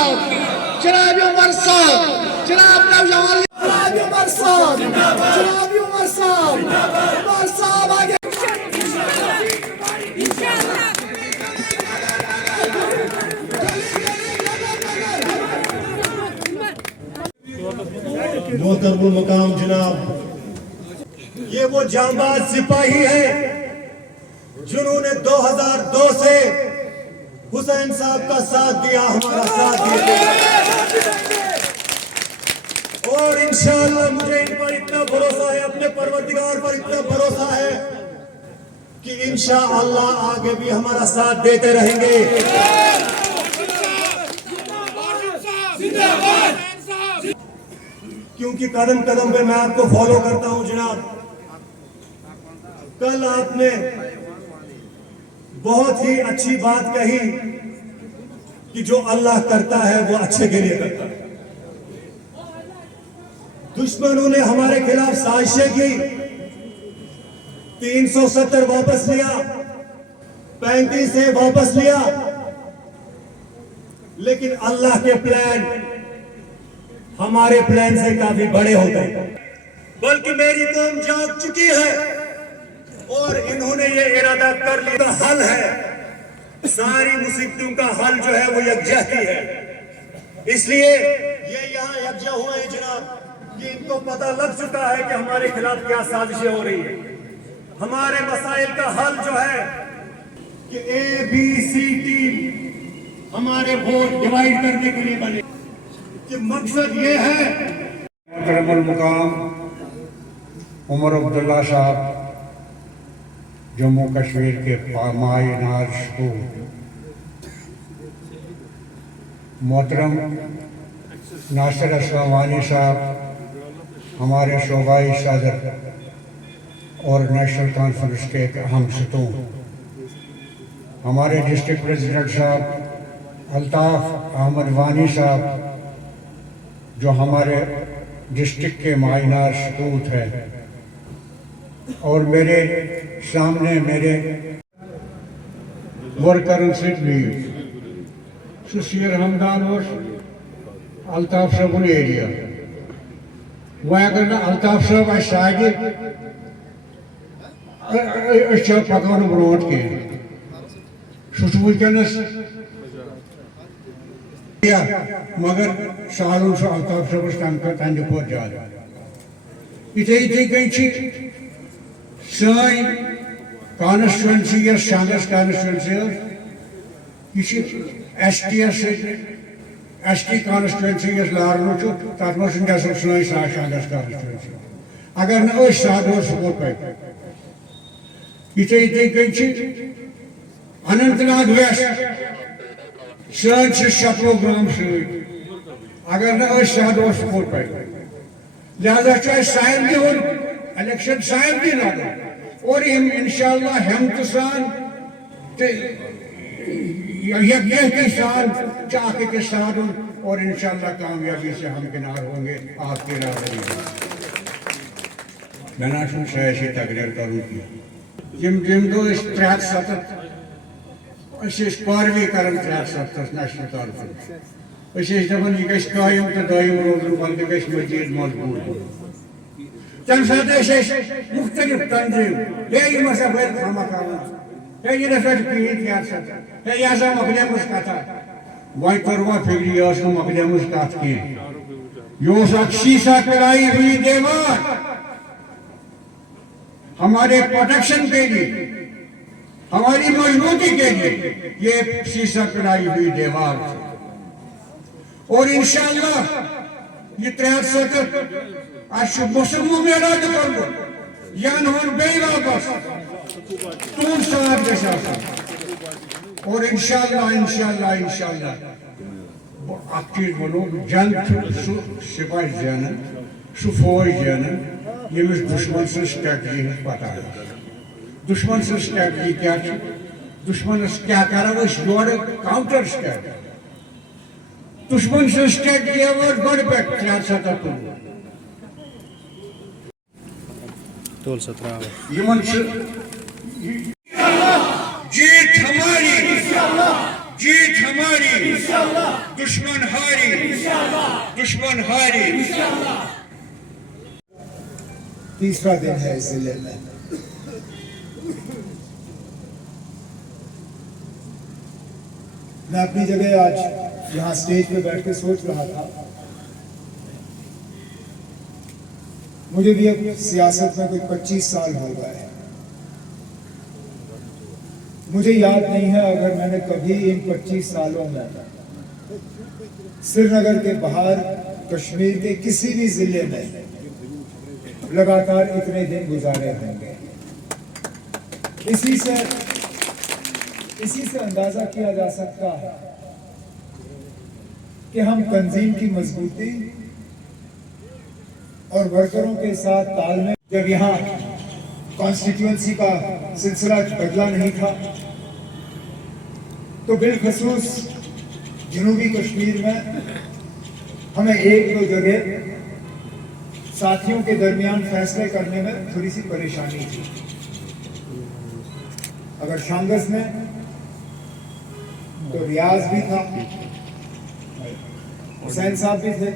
साहब, जनाब उमर साहब, जनाब नौजवान, जनाब उमर साहब, जनाब उमर साहब, उमर साहब आगे। मोहतरमुल मकाम जनाब, ये वो जांबाज सिपाही है जिन्होंने 2002 से हुसैन साहब का साथ दिया, हमारा साथ दिया। और इंशाअल्लाह मुझे इन पर इतना भरोसा है, अपने परवरदिगार पर इतना भरोसा है कि इंशाअल्लाह आगे भी हमारा साथ देते रहेंगे। क्योंकि कदम कदम पे मैं आपको फॉलो करता हूं जनाब। कल आपने बहुत ही अच्छी बात कही कि जो अल्लाह करता है वो अच्छे के लिए करता है। दुश्मनों ने हमारे खिलाफ साजिशें की, 370 वापस लिया, 35 से वापस लिया, लेकिन अल्लाह के प्लान हमारे प्लान से काफी बड़े होते हैं। बल्कि मेरी कौम जाग चुकी है और इन्होंने ये इरादा कर लिया, हल है सारी मुसीबतों का हल जो है वो यकजहती है। इसलिए ये यहाँ यकजा हुए हैं जनाब कि इनको पता लग चुका है कि हमारे खिलाफ क्या साजिशें हो रही है। हमारे मसाइल का हल जो है कि ABC टीम हमारे वोट डिवाइड करने के लिए बने, कि मकसद ये है। मोहतरमुल मकाम उमर अब्दुल्ला साहब जम्मू कश्मीर के पामाई नाज को, मोहतरम नासिर असलामानी साहब हमारे शोबाई सदर और नेशनल कॉन्फ्रेंस के एक अहम सतून, हमारे डिस्ट्रिक्ट प्रेसिडेंट साहब अल्ताफ अहमद वानी साहब जो हमारे डिस्ट्रिक्ट के मायनार सपूत है, और मेरे सामने मेरे वर्करन से भी सुशीर हमदान और अल्ताफ साहब एरिया वह अगर अल्ताफ साहब आगे पकान ब्रोट के वनस मगर सालून अल्ताफ साहब तंद खोत ज्यादा इथे कई सन कॉन्स्टिट्यूंसी या शांगस कॉन्स्टिट्यूंसी ST कॉन्स्टिट्यूंसी लारनो तथ मज सन शांगस कॉन्स्टिट्यूंसी अगर न साद सपोर्ट पे इथे कई अनंतनाग वेस्ट सन शतवो गांव अगर न साद सपोर्ट पे लिहाजा साइन दिवन इलेक्शन साइन दी लगे और इंशाअल्लाह हिम्मत सान यकजहती सान चाके के साथ और इंशाअल्लाह कामयाबी से हम किनार होंगे आपके राज़ मैं ना सियासी तकरीर करूँ की जिम दो 370 पारवी कर 370 नेशनल कॉन्फ्रेंस दपान यह गयम तो दायम रोजन बल्कि मजीद मजबूत तम सात मुख्तलिफ तंजीम ये मसफर ये ये सियासत है यह मकदम कथा वह तरवा फिक्री मकदम कत की यह शीशा कराई हुई दीवार हमारे प्रोटेक्शन के लिए हमारी मजबूती के लिए ये शीशा कराई हुई दीवार और इंशाअल्लाह ये 370 मुसलमान में इरादा कर यान वापस तूर साहब जैसा और इंशाअल्लाह इंशाअल्लाह इंशाअल्लाह चीज बोलो जंग सिपाही जान सु फौज जान यमिस दुश्मन से स्ट्रेटजी पता है दुश्मन से स्ट्रेटजी क्या दुश्मन क्या करा काउंटर स्ट्रेटजी दुश्मन से स्ट्रेटजी गढ़ पे तोल 17 जीत हमारी दुश्मन दुश्मन हारी। तीसरा दिन है इस जिले में। मैं अपनी जगह आज यहाँ स्टेज पे बैठ के सोच रहा था, मुझे भी अब सियासत में कोई 25 साल हो गए हैं। मुझे याद नहीं है अगर मैंने कभी इन 25 सालों में श्रीनगर के बाहर कश्मीर के किसी भी जिले में लगातार इतने दिन गुजारे होंगे। इसी से अंदाजा किया जा सकता है कि हम तंजीम की मजबूती और वर्करों के साथ तालमेल, जब यहाँ कॉन्स्टिट्यूएंसी का सिलसिला बदला नहीं था तो बिलखसूस जनूबी कश्मीर में हमें एक दो जगह साथियों के दरमियान फैसले करने में थोड़ी सी परेशानी थी। अगर शांगस में तो रियाज भी था, हुसैन साहब भी थे।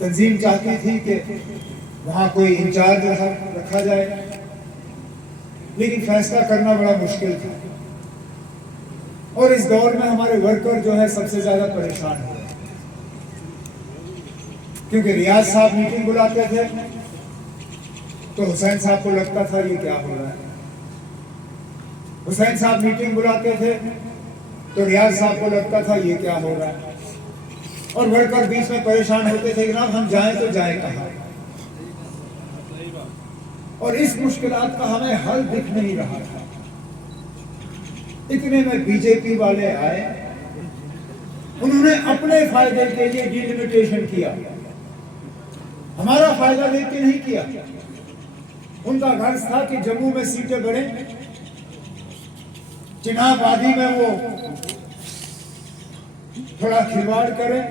तंजीम चाहती थी कि वहां कोई इंचार्ज रखा जाए, लेकिन फैसला करना बड़ा मुश्किल था। और इस दौर में हमारे वर्कर जो है सबसे ज्यादा परेशान हुए, क्योंकि रियाज साहब मीटिंग बुलाते थे तो हुसैन साहब को लगता था ये क्या हो रहा है, हुसैन साहब मीटिंग बुलाते थे तो रियाज साहब को लगता था ये क्या हो रहा है, और वर्कर बीच में परेशान होते थे कि ना हम जाएं तो जाएं कहां। और इस मुश्किलात का हमें हल दिख नहीं रहा था। इतने में बीजेपी वाले आए, उन्होंने अपने फायदे के लिए डिलिमिटेशन किया, हमारा फायदा देख के नहीं किया। उनका गर्ज था कि जम्मू में सीटें बढ़े, चिनाब वादी में वो थोड़ा खिलवाड़ करें,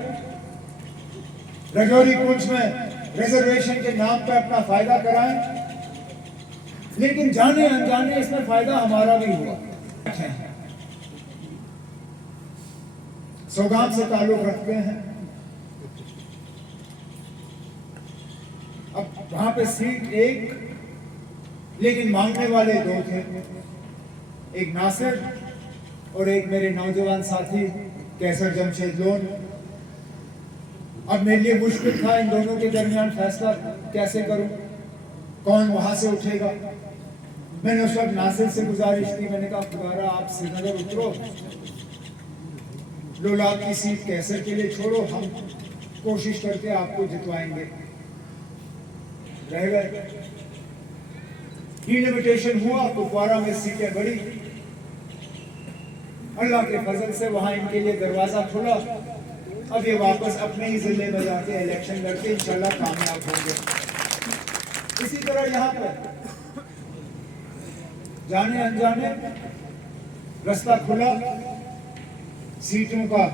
रजौरी पुंछ में रिजर्वेशन के नाम पे अपना फायदा कराएं, लेकिन जाने अनजाने इसमें फायदा हमारा भी हुआ। सौगाम से ताल्लुक रखते हैं, अब वहां पे सीट एक, लेकिन मांगने वाले दो थे, एक नासिर और एक मेरे नौजवान साथी कैसर जमशेद लोन। अब मेरे लिए मुश्किल था इन दोनों के दरमियान फैसला कैसे करूं, कौन वहां से उठेगा। मैंने उस वक्त नासिर से गुजारिश की, मैंने कहा खुदारा आप श्रीनगर उतरो, लोलाब की सीट कैसर के लिए छोड़ो, हम कोशिश करके आपको जितवाएंगे। रह गए, डिलिमिटेशन हुआ, कुपवारा में सीटें बढ़ी, अल्लाह के फजल से वहां इनके लिए दरवाजा खुला। अब ये वापस अपने ही जिले में जाके इलेक्शन लड़के इंशाल्लाह कामयाब होंगे। इसी तरह यहाँ पर जाने अनजाने रास्ता खुला, सीटों का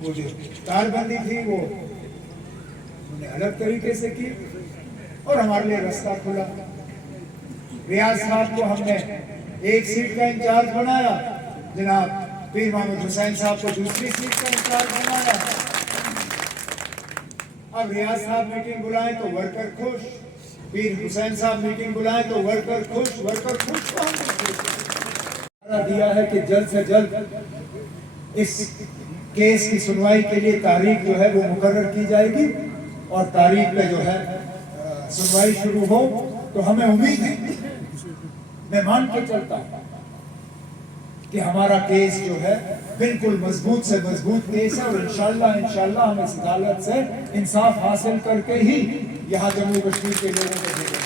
वो जो तारबंदी थी वो उन्होंने अलग तरीके से की और हमारे लिए रास्ता खुला। रियाज साहब को हमने एक सीट का इंचार्ज बनाया, जनाब पीर मोहम्मद हुसैन साहब को दूसरी सीट का इंचार्ज बनाया। अब रियाज साहब मीटिंग बुलाए तो वर्कर खुश, पीर हुसैन साहब मीटिंग बुलाए तो वर्कर खुश, वर्कर खुश तो हम खुश। दिया है कि जल्द से जल्द इस केस की सुनवाई के लिए तारीख जो है वो मुकर्रर की जाएगी और तारीख पे जो है सुनवाई शुरू हो। तो हमें उम्मीद है, मैं मान के चलता हूं कि हमारा केस जो है बिल्कुल मजबूत से मजबूत केस है और इंशाल्लाह हम इस अदालत से इंसाफ हासिल करके ही यहाँ जम्मू कश्मीर के लोगों को देंगे।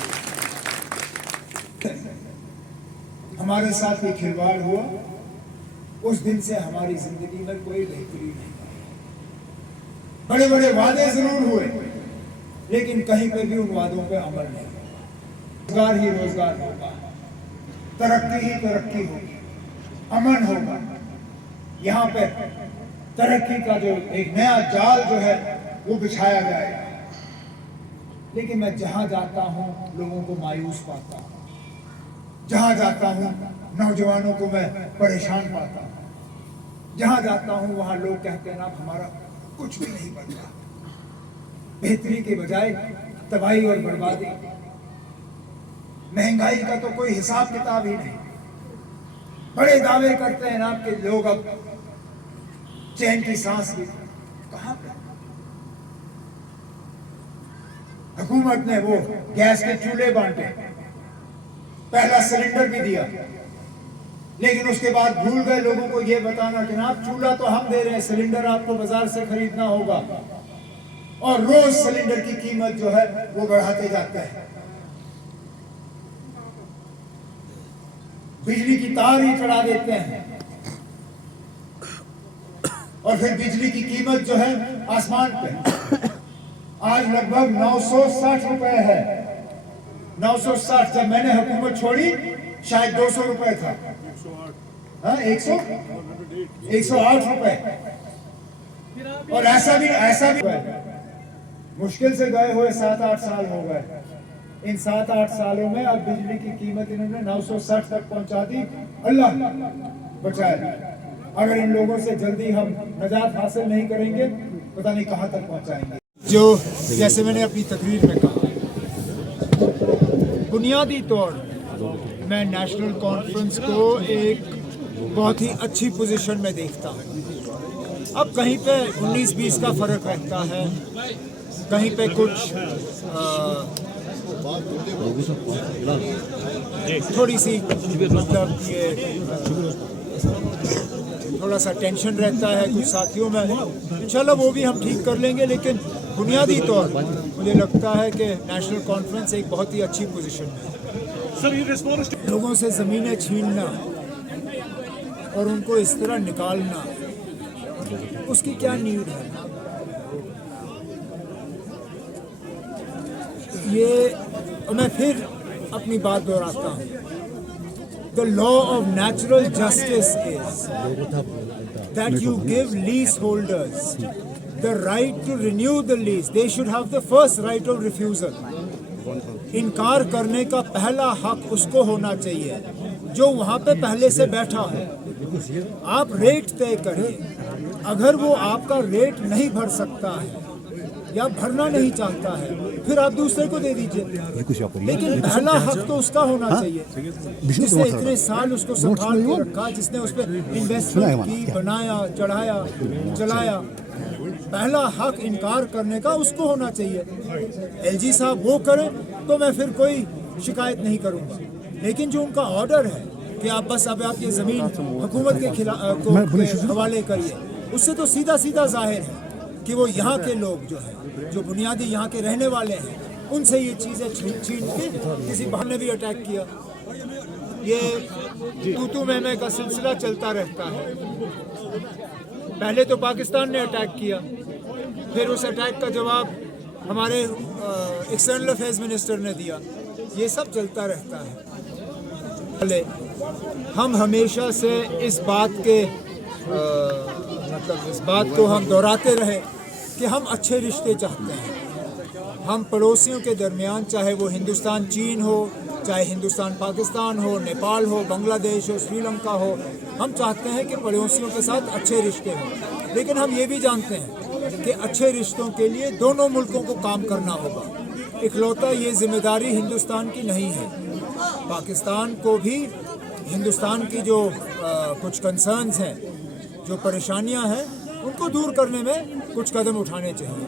हमारे साथ ये खिलवाड़ हुआ, उस दिन से हमारी जिंदगी में कोई बेहतरी नहीं। बड़े बड़े वादे जरूर हुए, लेकिन कहीं पे भी उन वादों पे अमल नहीं हुआ। रोजगार ही रोजगार होगा, तरक्की ही तरक्की होगी, अमन होगा। यहाँ पे तरक्की का जो एक नया जाल जो है वो बिछाया जाएगा। लेकिन मैं जहां जाता हूं लोगों को मायूस पाता हूं, जहां जाता हूं नौजवानों को मैं परेशान पाता हूं। जहाँ जाता हूँ वहाँ लोग कहते हैं ना हमारा कुछ भी नहीं बनता, बेहतरी के बजाय तबाही और बर्बादी। महंगाई का तो कोई हिसाब किताब ही नहीं। बड़े दावे करते हैं ना कि लोग अब चैन की सांस भी, कहाँ पे? हुकूमत ने वो गैस के चूल्हे बांटे, पहला सिलेंडर भी दिया, लेकिन उसके बाद भूल गए लोगों को ये बताना कि ना चूल्हा तो हम दे रहे हैं, सिलेंडर आपको बाजार से खरीदना होगा। और रोज सिलेंडर की कीमत जो है वो बढ़ाते जाते हैं। बिजली की तार ही चढ़ा देते हैं और फिर बिजली की कीमत जो है आसमान पे। आज लगभग 960 रुपए है। 960, जब मैंने हुकूमत छोड़ी शायद 200 रुपए था। हाँ, 108 रुपए। और ऐसा भी मुश्किल से गए हुए 7-8 साल हो गए। इन 7-8 सालों में अब बिजली की कीमत इन्होंने 960 तक पहुंचा दी। अल्लाह बचाए। अगर इन लोगों से जल्दी हम नजात हासिल नहीं करेंगे, पता नहीं कहां तक पहुंचाएंगे। जो जैसे मैंने अपनी तकरीर में कहा, बुनियादी तौर मैं नेशनल कॉन्फ्रेंस को एक बहुत ही अच्छी पोजीशन में देखता हूँ। अब कहीं पे 19-20 का फर्क रहता है, कहीं पे कुछ थोड़ी सी मतलब ये थोड़ा सा टेंशन रहता है कुछ साथियों में। इंशाल्लाह वो भी हम ठीक कर लेंगे, लेकिन बुनियादी तौर मुझे लगता है कि नेशनल कॉन्फ्रेंस एक बहुत ही अच्छी पोजीशन में है। लोगों से ज़मीनें छीनना और उनको इस तरह निकालना, उसकी क्या नीड है? ये मैं फिर अपनी बात दोहराता हूँ। The law of natural justice is that you give leaseholders the right to renew the lease. They should have the first right of refusal. इनकार करने का पहला हक उसको होना चाहिए जो वहाँ पे पहले से बैठा है। आप रेट तय करिए, अगर वो आपका रेट नहीं भर सकता है या भरना नहीं चाहता है, फिर आप दूसरे को दे दीजिए, लेकिन पहला हक तो उसका होना चाहिए जिसने इतने साल उसको संभाल के रखा, जिसने उस पर इन्वेस्टमेंट की, बनाया, चढ़ाया, चलाया। पहला हक इनकार करने का उसको होना चाहिए। एलजी साहब वो करें तो मैं फिर कोई शिकायत नहीं करूंगा, लेकिन जो उनका ऑर्डर है कि आप बस अब आप ये ज़मीन हुकूमत के खिलाफ हवाले करिए, उससे तो सीधा सीधा जाहिर है कि वो यहाँ के लोग जो है, जो बुनियादी यहाँ के रहने वाले हैं, उनसे ये चीज़ें छीन के किसी बहाने ने भी अटैक किया। ये तू मैं का सिलसिला चलता रहता है। पहले तो पाकिस्तान ने अटैक किया, फिर उस अटैक का जवाब हमारे एक्सटर्नल अफेयर्स मिनिस्टर ने दिया। ये सब चलता रहता है। हम हमेशा से इस बात के मतलब इस बात को हम दोहराते रहे कि हम अच्छे रिश्ते चाहते हैं। हम पड़ोसियों के दरमियान, चाहे वो हिंदुस्तान चीन हो, चाहे हिंदुस्तान पाकिस्तान हो, नेपाल हो, बांग्लादेश हो, श्रीलंका हो, हम चाहते हैं कि पड़ोसियों के साथ अच्छे रिश्ते हों। लेकिन हम ये भी जानते हैं कि अच्छे रिश्तों के लिए दोनों मुल्कों को काम करना होगा। इकलौता ये जिम्मेदारी हिंदुस्तान की नहीं है। पाकिस्तान को भी हिंदुस्तान की जो कुछ कंसर्न्स हैं, जो परेशानियां हैं, उनको दूर करने में कुछ कदम उठाने चाहिए।